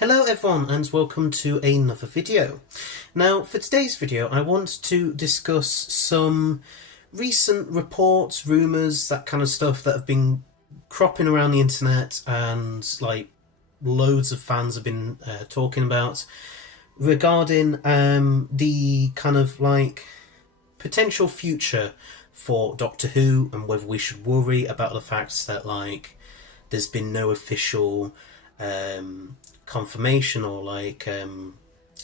Hello everyone and welcome to another video. Now for today's video I want to discuss some recent reports, rumours, that kind of stuff that have been cropping around the internet and loads of fans have been talking about regarding the kind of potential future for Doctor Who and whether we should worry about the fact that there's been no official confirmation or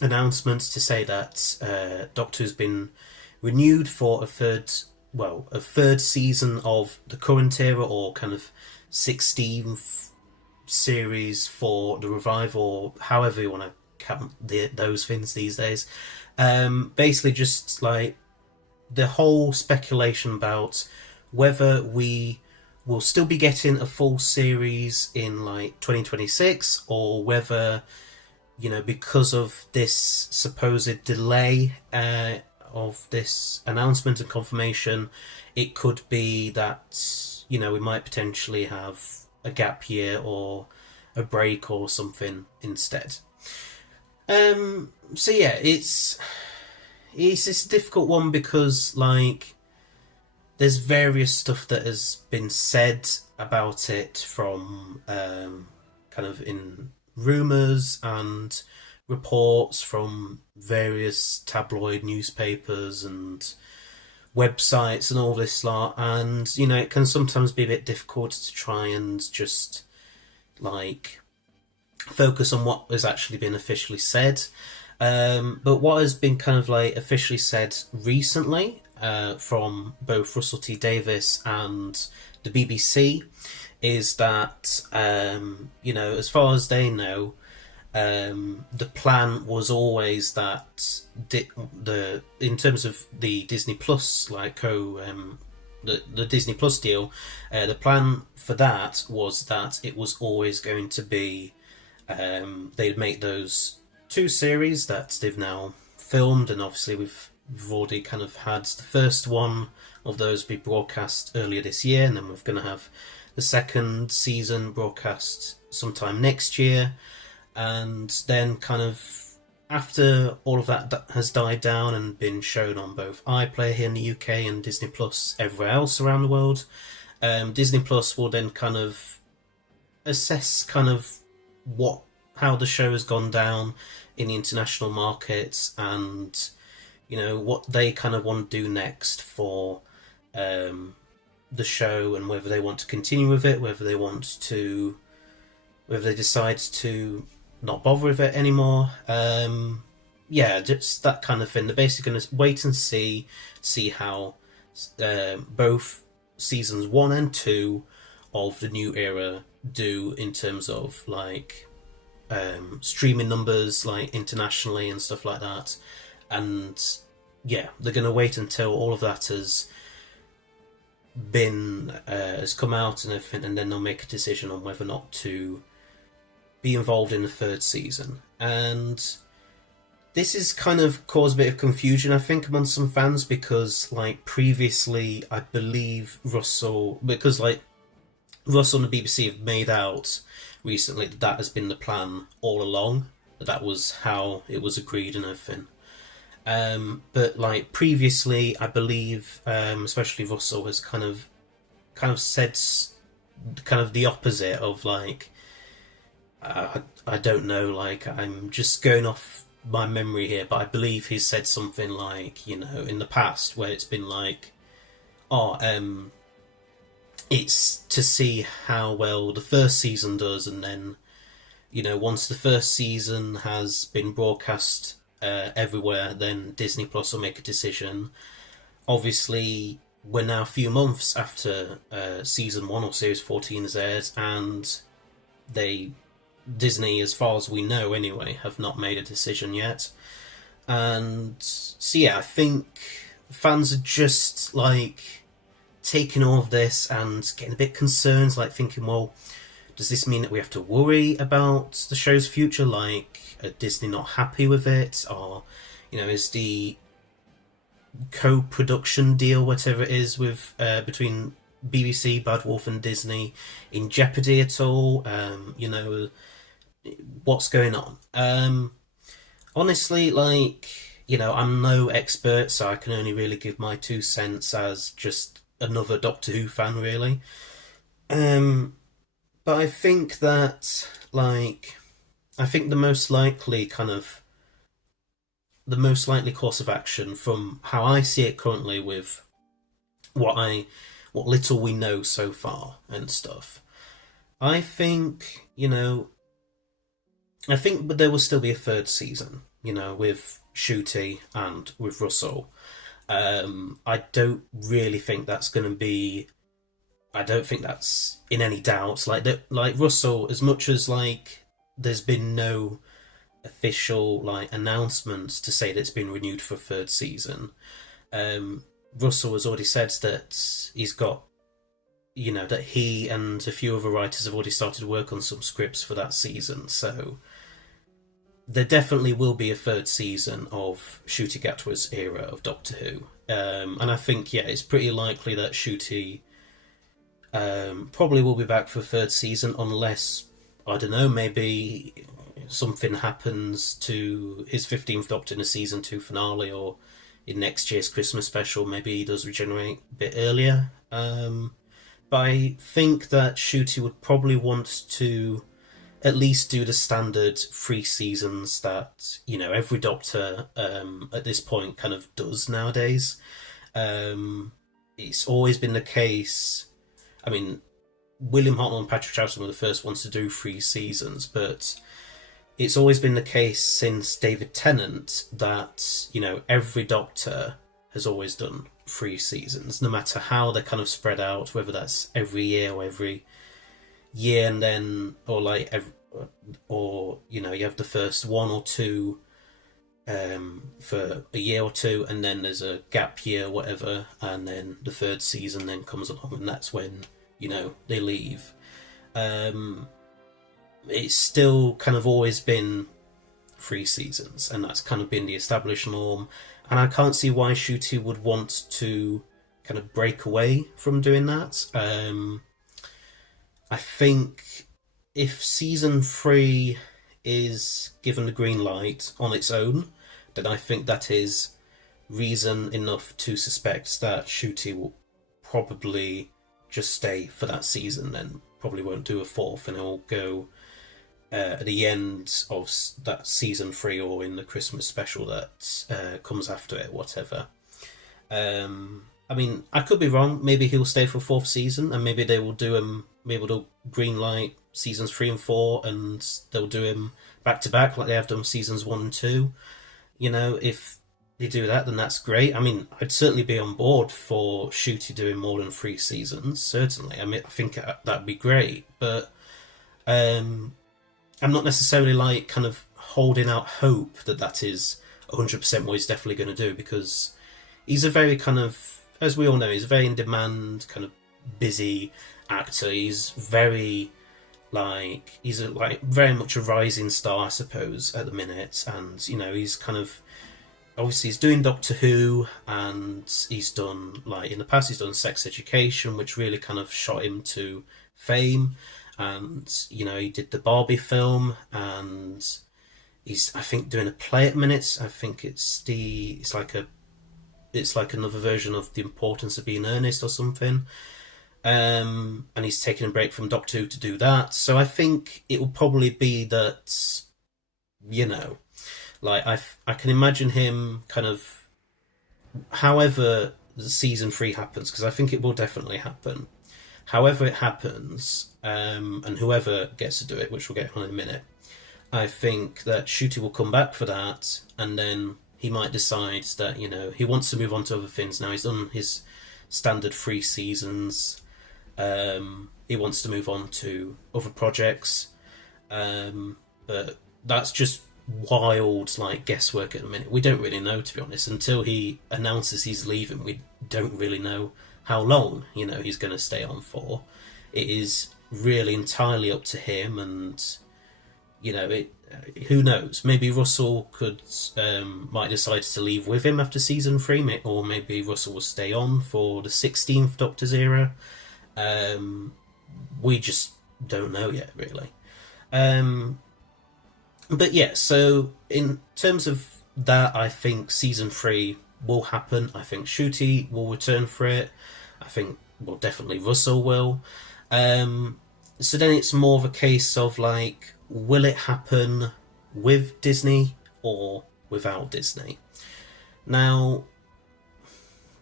announcements to say that Doctor has been renewed for a third season of the current era, or kind of 16th series for the revival, or however you want to count those things these days. Basically just the whole speculation about whether we will still be getting a full series in 2026, or whether, because of this supposed delay of this announcement and confirmation, it could be that, we might potentially have a gap year or a break or something instead. So yeah, it's this difficult one because there's various stuff that has been said about it from kind of in rumours and reports from various tabloid newspapers and websites and all this lot, and it can sometimes be a bit difficult to try and just focus on what has actually been officially said. But what has been kind of officially said recently from both Russell T Davies and the BBC is that as far as they know, the plan was always that in terms of the Disney Plus the Disney Plus deal, the plan for that was that it was always going to be they'd make those two series that they've now filmed, and obviously we've already kind of had the first one of those be broadcast earlier this year, and then we're going to have the second season broadcast sometime next year. And then kind of after all of that has died down and been shown on both iPlayer here in the UK and Disney Plus everywhere else around the world, Disney Plus will then kind of assess kind of how the show has gone down in the international markets, and what they kind of want to do next for the show, and whether they want to continue with it, whether they decide to not bother with it anymore. Just that kind of thing. They're basically going to wait and see how both seasons 1 and 2 of the new era do in terms of streaming numbers internationally and stuff like that. And yeah, they're going to wait until all of that has come out and everything, and then they'll make a decision on whether or not to be involved in the third season. And this has kind of caused a bit of confusion, I think, among some fans, because previously I believe Russell and the BBC have made out recently that has been the plan all along, that was how it was agreed and everything. But previously, I believe, especially Russell has kind of said kind of the opposite of I don't know, I'm just going off my memory here, but I believe he's said something in the past where it's been it's to see how well the first season does, and then once the first season has been broadcast everywhere, then Disney Plus will make a decision. Obviously, we're now a few months after season 1 or series 14 has aired, and Disney, as far as we know anyway, have not made a decision yet. And so yeah, I think fans are just taking all of this and getting a bit concerned, thinking, well, does this mean that we have to worry about the show's future? Are Disney not happy with it? Or, is the co-production deal, whatever it is, with between BBC, Bad Wolf and Disney in jeopardy at all? what's going on. Honestly, like, I'm no expert, so I can only really give my 2 cents as just another Doctor Who fan, really. Um, but I think that, like, I think the most likely course of action from how I see it currently with what I, what little we know so far and stuff. I think, but there will still be a third season, with Shooty and with Russell. I don't really think that's going to be. I don't think that's in any doubt. Like Russell, as much as like there's been no official like announcements to say that it's been renewed for a third season. Um, Russell has already said that he's got, that he and a few other writers have already started work on some scripts for that season. So there definitely will be a third season of Ncuti Gatwa's era of Doctor Who. And I think, yeah, it's pretty likely that Ncuti probably will be back for a third season unless, I don't know, maybe something happens to his 15th Doctor in a season 2 finale, or in next year's Christmas special, maybe he does regenerate a bit earlier. But I think that Ncuti would probably want to at least do the standard 3 seasons that every Doctor at this point kind of does nowadays. It's always been the case. I mean, William Hartnell and Patrick Troughton were the first ones to do 3 seasons, but it's always been the case since David Tennant that every Doctor has always done 3 seasons, no matter how they're kind of spread out, whether that's every year or every year, and then you have the first 1 or 2 for a year or two, and then there's a gap year, whatever, and then the third season then comes along, and that's when they leave. It's still kind of always been 3 seasons, and that's kind of been the established norm. And I can't see why Ncuti would want to kind of break away from doing that. I think if season 3 is given the green light on its own, then I think that is reason enough to suspect that Ncuti will probably just stay for that season and probably won't do a fourth, and it'll go at the end of that season 3 or in the Christmas special that comes after it, whatever. I mean, I could be wrong. Maybe he'll stay for a fourth season, and maybe they will do him. Maybe they'll green light seasons 3 and 4, and they'll do him back to back like they have done seasons 1 and 2. If they do that, then that's great. I mean, I'd certainly be on board for Ncuti doing more than 3 seasons. Certainly, I mean, I think that'd be great. But I'm not necessarily like kind of holding out hope that that is 100% what he's definitely going to do, because he's a very kind of, as we all know, he's a very in demand, kind of busy actor. He's very like very much a rising star, I suppose, at the minute, and he's kind of obviously he's doing Doctor Who, and he's done, like, in the past he's done Sex Education, which really kind of shot him to fame, and he did the Barbie film, and he's, I think, doing a play at minutes. I think it's like another version of The Importance of Being Earnest or something. And he's taking a break from Doctor Who to do that. So I think it will probably be that, like I can imagine him kind of, however season 3 happens, because I think it will definitely happen. However it happens, and whoever gets to do it, which we'll get on in a minute, I think that Ncuti will come back for that, and then he might decide that he wants to move on to other things. Now he's done his standard 3 seasons. He wants to move on to other projects, but that's just wild, like, guesswork at the minute. We don't really know, to be honest. Until he announces he's leaving, we don't really know how long he's going to stay on for. It is really entirely up to him, and who knows? Maybe Russell might decide to leave with him after season 3, or maybe Russell will stay on for the 16th Doctor's era. We just don't know yet, really. But yeah, so in terms of that, I think season three will happen. I think Shooty will return for it. I think, well, definitely Russell will. Um, so then it's more of a case of like, will it happen with Disney or without Disney? Now,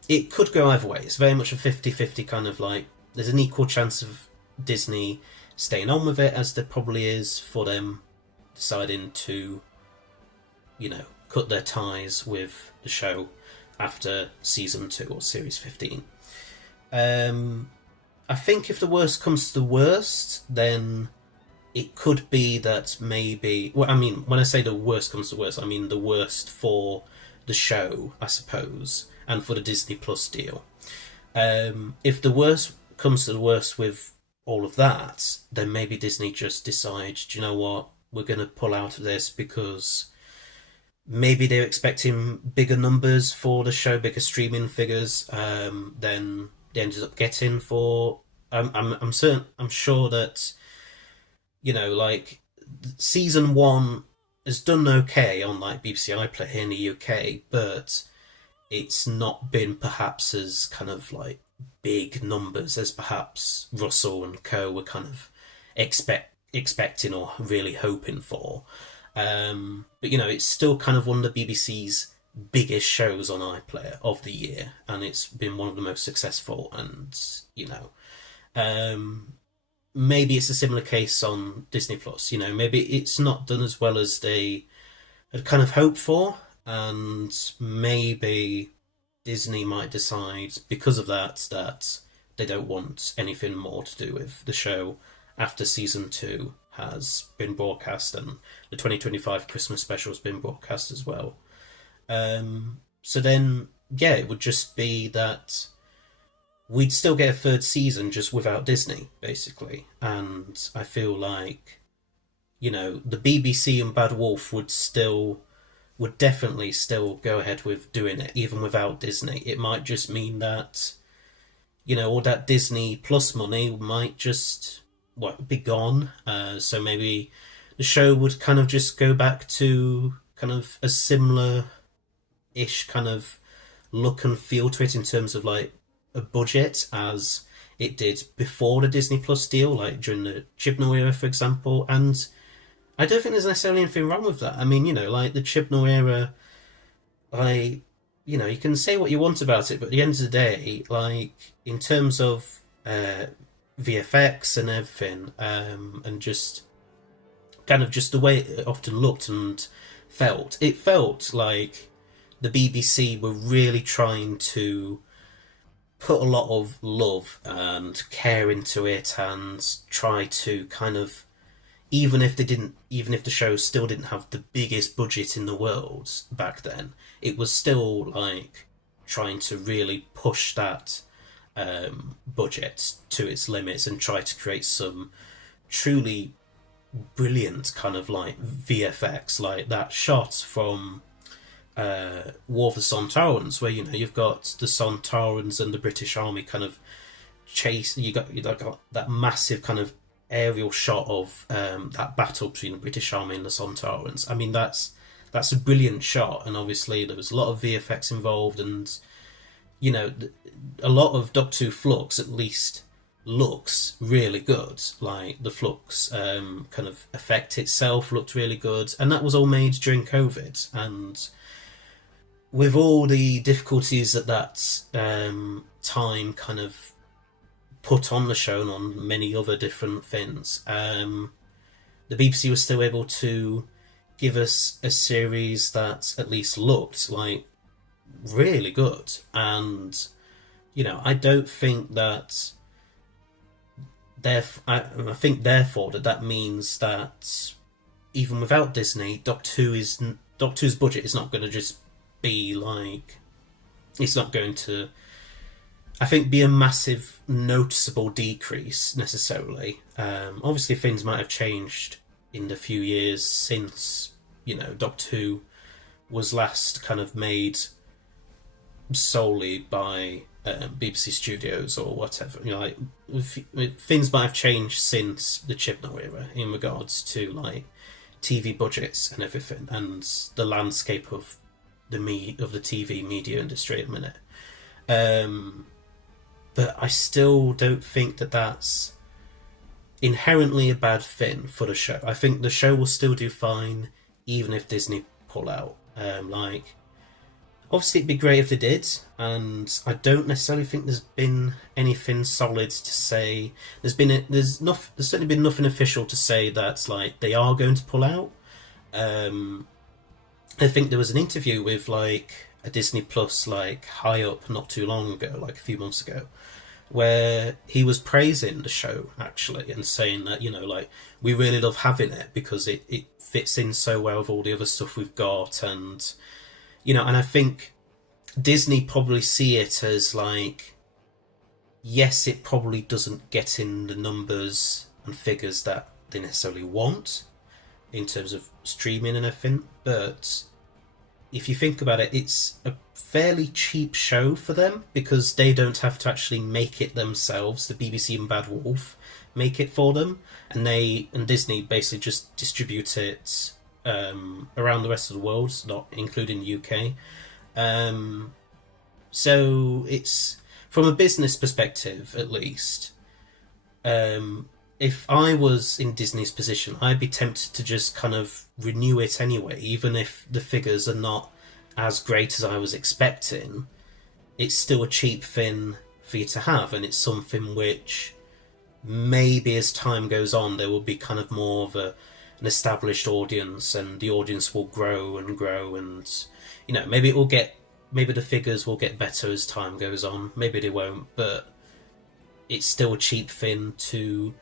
it could go either way. It's very much a 50-50 kind of like, there's an equal chance of Disney staying on with it as there probably is for them deciding to, cut their ties with the show after season 2 or series 15. Um, I think if the worst comes to the worst, then it could be that maybe. Well, I mean, when I say the worst comes to the worst, I mean the worst for the show, I suppose, and for the Disney Plus deal. If the worst comes to the worst with all of that, then maybe Disney just decides, do you know what, we're going to pull out of this because maybe they're expecting bigger numbers for the show, bigger streaming figures than they ended up getting for. I'm certain. I'm sure that like season one has done okay on like BBC iPlayer here in the UK, but it's not been perhaps as kind of like big numbers as perhaps Russell and Co were kind of expecting or really hoping for. But it's still kind of one of the BBC's biggest shows on iPlayer of the year, and it's been one of the most successful. And um, maybe it's a similar case on Disney Plus. Maybe it's not done as well as they had kind of hoped for, and maybe Disney might decide because of that they don't want anything more to do with the show after season 2 has been broadcast and the 2025 Christmas special has been broadcast as well. So then, yeah, it would just be that we'd still get a third season just without Disney, basically. And I feel like, the BBC and Bad Wolf would definitely still go ahead with doing it, even without Disney. It might just mean that, all that Disney Plus money might just be gone. So maybe the show would kind of just go back to kind of a similar ish kind of look and feel to it in terms of like a budget as it did before the Disney Plus deal, like during the Chibnall era, for example. And I don't think there's necessarily anything wrong with that. I mean, like the Chibnall era, you can say what you want about it, but at the end of the day, like in terms of VFX and everything, and just kind of just the way it often looked and felt, it felt like the BBC were really trying to put a lot of love and care into it and try to kind of, even if the show still didn't have the biggest budget in the world back then, it was still like trying to really push that budget to its limits and try to create some truly brilliant kind of like VFX, like that shot from War of the Sontarans, where you've got the Sontarans and the British Army kind of chase. You got that massive kind of aerial shot of that battle between the British Army and the Sontarans. I mean, that's a brilliant shot, and obviously there was a lot of VFX involved, and a lot of Doctor Who Flux at least looks really good. Like the Flux kind of effect itself looked really good, and that was all made during COVID, and with all the difficulties that time kind of put on the show and on many other different things, the BBC was still able to give us a series that at least looked like really good. And I don't think that I think therefore that means that even without Disney, Doctor Who's budget is not going to just be like, it's not going to, I think, be a massive noticeable decrease necessarily. Obviously things might have changed in the few years since Doctor Who was last kind of made solely by BBC Studios or whatever. Like things might have changed since the Chibnall era in regards to like TV budgets and everything, and the landscape of the TV media industry at the minute. Um, but I still don't think that that's inherently a bad thing for the show. I think the show will still do fine, even if Disney pull out. Obviously, it'd be great if they did, and I don't necessarily think there's been anything solid to say. There's certainly been nothing official to say that like they are going to pull out. Um, I think there was an interview with like a Disney Plus like high up not too long ago, like a few months ago, where he was praising the show actually and saying that like we really love having it because it fits in so well with all the other stuff we've got, and and I think Disney probably see it as like, yes, it probably doesn't get in the numbers and figures that they necessarily want in terms of streaming and everything, but if you think about it, it's a fairly cheap show for them because they don't have to actually make it themselves. The BBC and Bad Wolf make it for them, and Disney basically just distribute it around the rest of the world, not including the UK. So it's from a business perspective, at least. If I was in Disney's position, I'd be tempted to just kind of renew it anyway, even if the figures are not as great as I was expecting. It's still a cheap thing for you to have, and it's something which maybe as time goes on there will be kind of more of an established audience, and the audience will grow and grow, and maybe the figures will get better as time goes on. Maybe they won't, but it's still a cheap thing to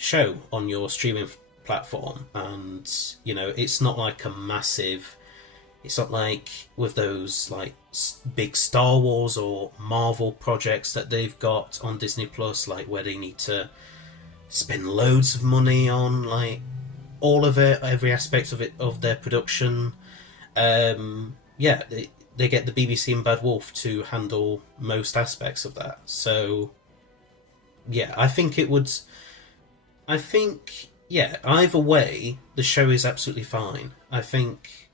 show on your streaming platform, and it's not like a massive. It's not like with those like big Star Wars or Marvel projects that they've got on Disney Plus, like where they need to spend loads of money on like all of it, every aspect of it, of their production. Yeah, they get the BBC and Bad Wolf to handle most aspects of that. So yeah, yeah, either way, the show is absolutely fine. I think,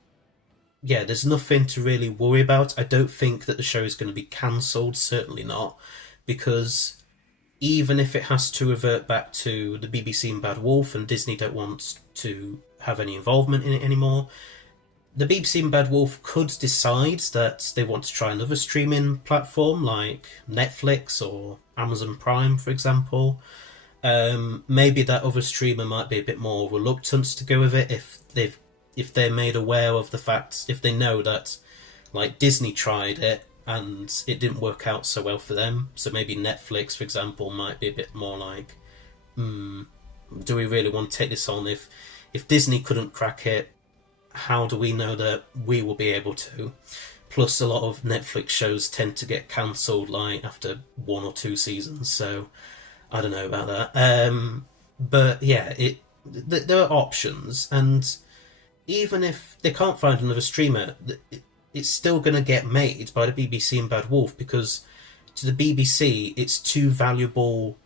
yeah, there's nothing to really worry about. I don't think that the show is going to be cancelled, certainly not, because even if it has to revert back to the BBC and Bad Wolf and Disney don't want to have any involvement in it anymore, the BBC and Bad Wolf could decide that they want to try another streaming platform like Netflix or Amazon Prime, for example. Maybe that other streamer might be a bit more reluctant to go with it if they're made aware of the fact, if they know that like Disney tried it and it didn't work out so well for them. So maybe Netflix, for example, might be a bit more like, do we really want to take this on? If Disney couldn't crack it, how do we know that we will be able to? Plus, a lot of Netflix shows tend to get cancelled like after 1 or 2 seasons, so I don't know about that. But yeah, there are options, and even if they can't find another streamer, it's still going to get made by the BBC and Bad Wolf, because to the BBC it's too valuable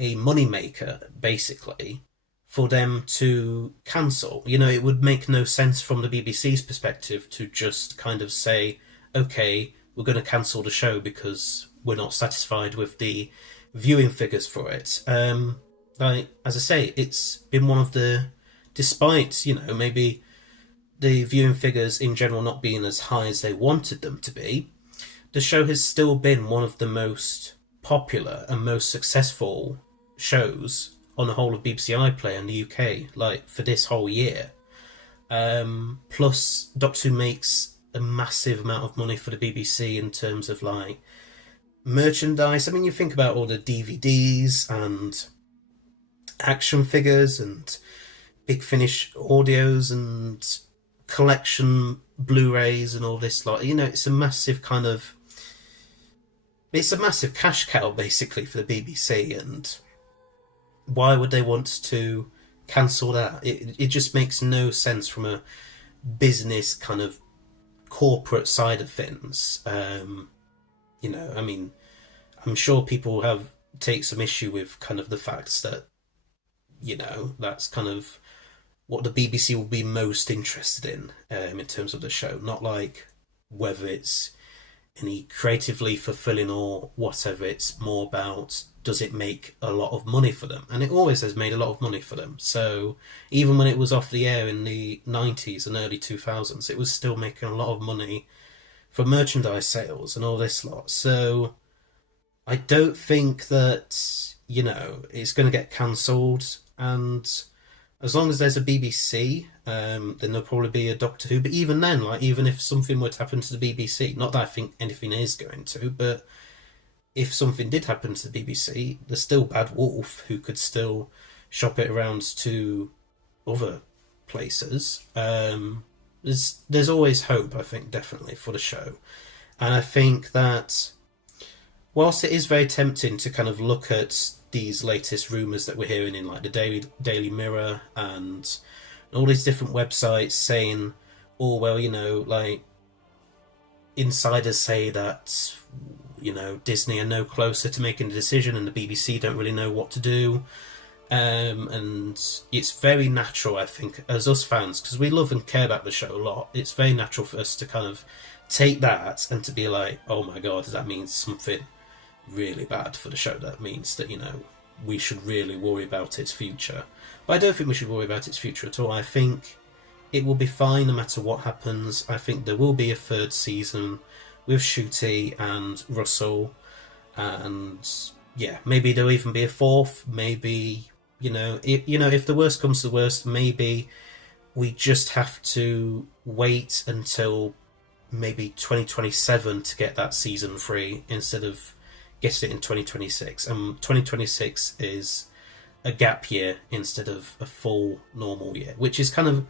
a moneymaker, basically, for them to cancel. It would make no sense from the BBC's perspective to just kind of say, okay, we're going to cancel the show because we're not satisfied with the viewing figures for it. Like, as I say, it's been one of the, despite, maybe the viewing figures in general not being as high as they wanted them to be, the show has still been one of the most popular and most successful shows on the whole of BBC iPlayer in the UK, like for this whole year. Plus, Doctor Who makes a massive amount of money for the BBC in terms of like merchandise. I mean, you think about all the DVDs and action figures and Big Finish audios and collection Blu-rays and all this. Like, it's a massive cash cow basically for the BBC, and why would they want to cancel that? It just makes no sense from a business kind of corporate side of things. I mean, I'm sure people take some issue with kind of the facts that, that's kind of what the BBC will be most interested in terms of the show, not like whether it's any creatively fulfilling or whatever. It's more about, does it make a lot of money for them? And it always has made a lot of money for them. So even when it was off the air in the 90s and early 2000s, it was still making a lot of money for merchandise sales and all this lot. So I don't think that, it's going to get cancelled. And as long as there's a BBC, then there'll probably be a Doctor Who. But even then, like, even if something were to happen to the BBC, not that I think anything is going to, but if something did happen to the BBC, there's still Bad Wolf, who could still shop it around to other places. There's always hope, I think, definitely, for the show. And I think that whilst it is very tempting to kind of look at these latest rumours that we're hearing in like the Daily Mirror and all these different websites saying, oh, well, like insiders say that, Disney are no closer to making a decision and the BBC don't really know what to do. And it's very natural, I think, as us fans, because we love and care about the show a lot, it's very natural for us to kind of take that and to be like, oh my god, does that mean something really bad for the show? That means that, we should really worry about its future. But I don't think we should worry about its future at all. I think it will be fine no matter what happens. I think there will be a third season with Ncuti and Russell, and yeah, maybe there'll even be a fourth. Maybe, if the worst comes to the worst, maybe we just have to wait until maybe 2027 to get that season 3 instead of getting it in 2026. And 2026 is a gap year instead of a full normal year, which is kind of,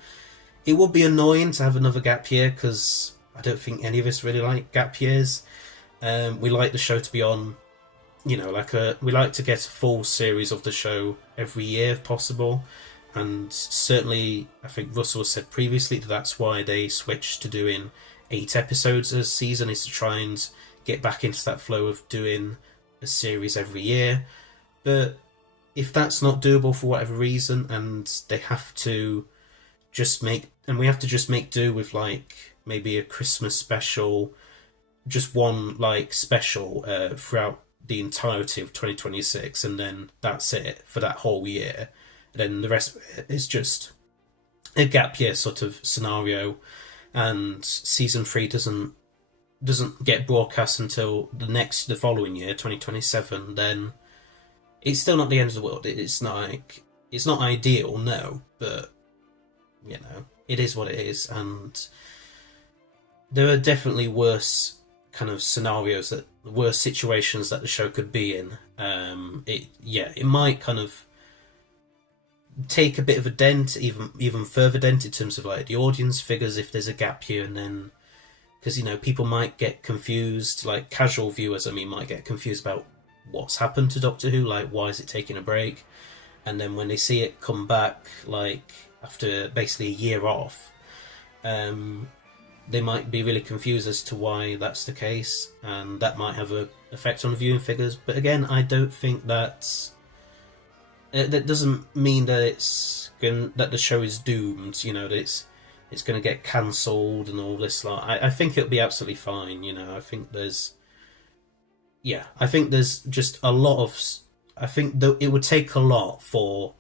it would be annoying to have another gap year because I don't think any of us really like gap years. We like the show to be on, we like to get a full series of the show every year if possible. And certainly, I think Russell said previously that that's why they switched to doing 8 episodes a season, is to try and get back into that flow of doing a series every year. But if that's not doable for whatever reason, and they have to just make do with like maybe a Christmas special, just one like special throughout the entirety of 2026, and then that's it for that whole year, then the rest of it is just a gap year sort of scenario, and season 3 doesn't get broadcast until the following year, 2027, then it's still not the end of the world. It's not ideal, no, but it is what it is. And there are definitely worse kind of scenarios, worse situations that the show could be in. It might kind of take a bit of a dent, even further dent in terms of like the audience figures if there's a gap here, and then because people might get confused, like casual viewers, might get confused about what's happened to Doctor Who, like why is it taking a break, and then when they see it come back like after basically a year off, they might be really confused as to why that's the case, and that might have an effect on the viewing figures. But again, I don't think that doesn't mean that that the show is doomed. That it's going to get cancelled and all this. I think it'll be absolutely fine. I think there's just a lot of. I think that it would take a lot for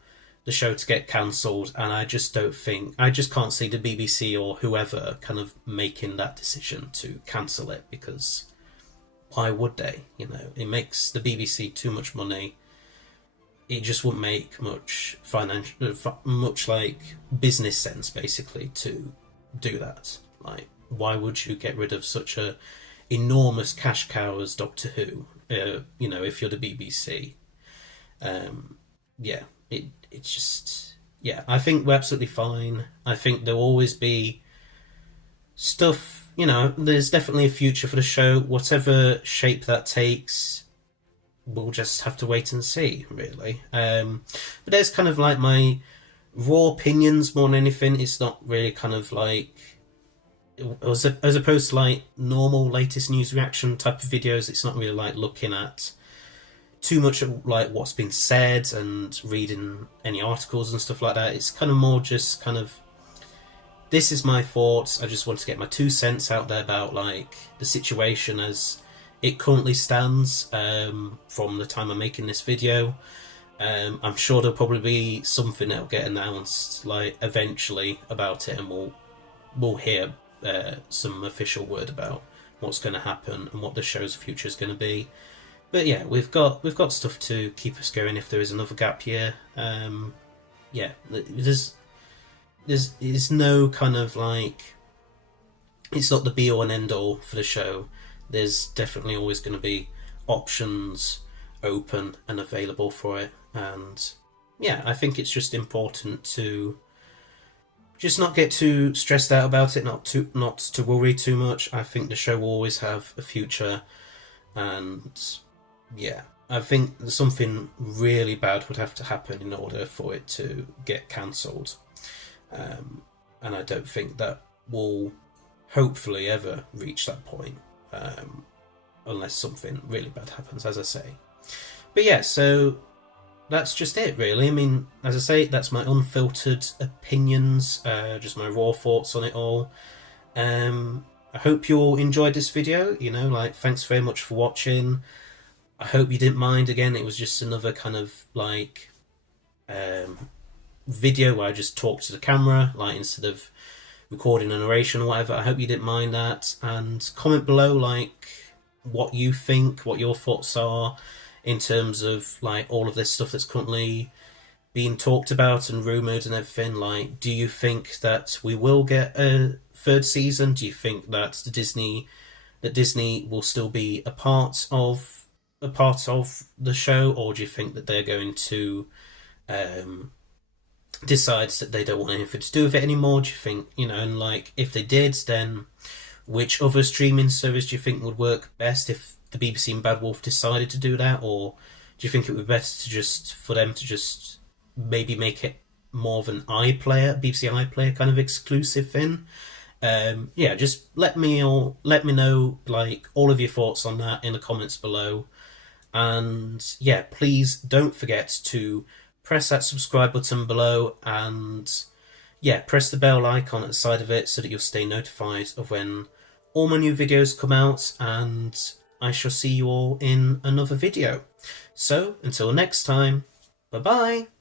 the show to get cancelled, and I just can't see the BBC or whoever kind of making that decision to cancel it, because why would they? It makes the BBC too much money. It just wouldn't make much like business sense, basically, to do that. Like, why would you get rid of such a enormous cash cow as Doctor Who? If you're the BBC, it's just, I think we're absolutely fine. I think there'll always be stuff. There's definitely a future for the show, whatever shape that takes. We'll just have to wait and see, really. But there's kind of like my raw opinions more than anything. It's not really kind of like, as opposed to like normal latest news reaction type of videos, it's not really like looking at too much of like what's been said and reading any articles and stuff like that. It's kind of more just kind of, this is my thoughts. I just want to get my 2 cents out there about like the situation as it currently stands, from the time I'm making this video. I'm sure there'll probably be something that'll get announced like eventually about it, and we'll hear some official word about what's going to happen and what the show's future is going to be. But yeah, we've got stuff to keep us going if there is another gap year. Yeah, there's no kind of like, it's not the be all and end all for the show. There's definitely always going to be options open and available for it, and yeah, I think it's just important to just not get too stressed out about it, not to worry too much. I think the show will always have a future, and yeah, I think something really bad would have to happen in order for it to get cancelled. And I don't think that will hopefully ever reach that point, unless something really bad happens, as I say. But yeah, so that's just it, really. I mean, as I say, that's my unfiltered opinions, just my raw thoughts on it all. I hope you all enjoyed this video. You know, like, thanks very much for watching. I hope you didn't mind. Again, it was just another kind of like video where I just talked to the camera, like, instead of recording a narration or whatever. I hope you didn't mind that, and comment below like what you think, what your thoughts are in terms of like all of this stuff that's currently being talked about and rumoured and everything. Like, do you think that we will get a third season? Do you think that Disney will still be a part of the show, or do you think that they're going to decide that they don't want anything to do with it anymore? Do you think, you know, and like, if they did, then which other streaming service do you think would work best if the BBC and Bad Wolf decided to do that? Or do you think it would be better to just, for them to just maybe make it more of an iPlayer, BBC iPlayer kind of exclusive thing? Yeah, just let me know like all of your thoughts on that in the comments below. And yeah, please don't forget to press that subscribe button below, and yeah, press the bell icon at the side of it so that you'll stay notified of when all my new videos come out, and I shall see you all in another video. So until next time, bye bye.